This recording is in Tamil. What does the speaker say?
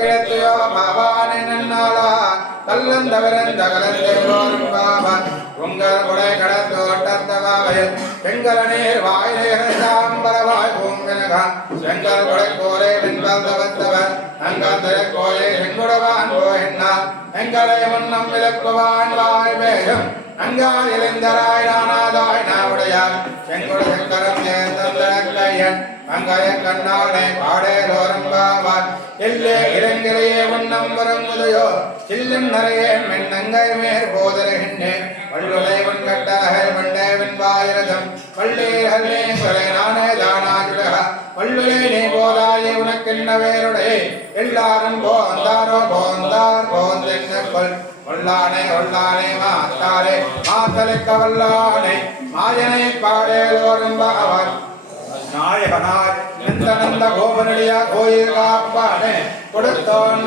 கிழத்துயோ பாவானே நன்னாளா கல்லந்தவரந்த கலந்தோரும் பாவன் உங்கள் கொடை கடத்தோட்டத்தவாவை பெங்கல நீர் வாயிலேகந்தாம்பரவாய் பூங்கனகா செங்கல் கொடை கோரே வெண்பல் தவத்தவர் அங்கள் திரைக்கோயே செங்குடவான் கோயண்ணா எங்களை முன்னம் விளக்குவான் வாய் வேகம் அங்கால் இளைஞராய் நானாதாய் நாவுடையார் செங்குட சக்கரம் ஏந்தந்தரையன் அங்காய கண்ணானை பாடேலோரம்பாவான் இல்லே இளங்கிரையே உண்ணம் வரங்குதையோ சில்லும் நிறைய மென்னங்கை மேற் போதரகின்றே வள்ளுடை வன்கட்டாக வண்டே வெண்பாயிரதம் வள்ளீரல்லே சொலை நானே தானாஜுடக வள்ளுடை நீ போதாயே உனக்கென்ன வேருடே எல்லாரும் போந்தாரோ போந்தார் போந்தென்னொல் ஒல்லானே ஒல்லானே மாத்தாரே மாத்தலைக்க வல்லானே மாயனை பாடேலோரம்பாவான் நாயகனாய் நந்த நந்த கோபனடியா கோயில் காப்பானே கொடுத்தோன்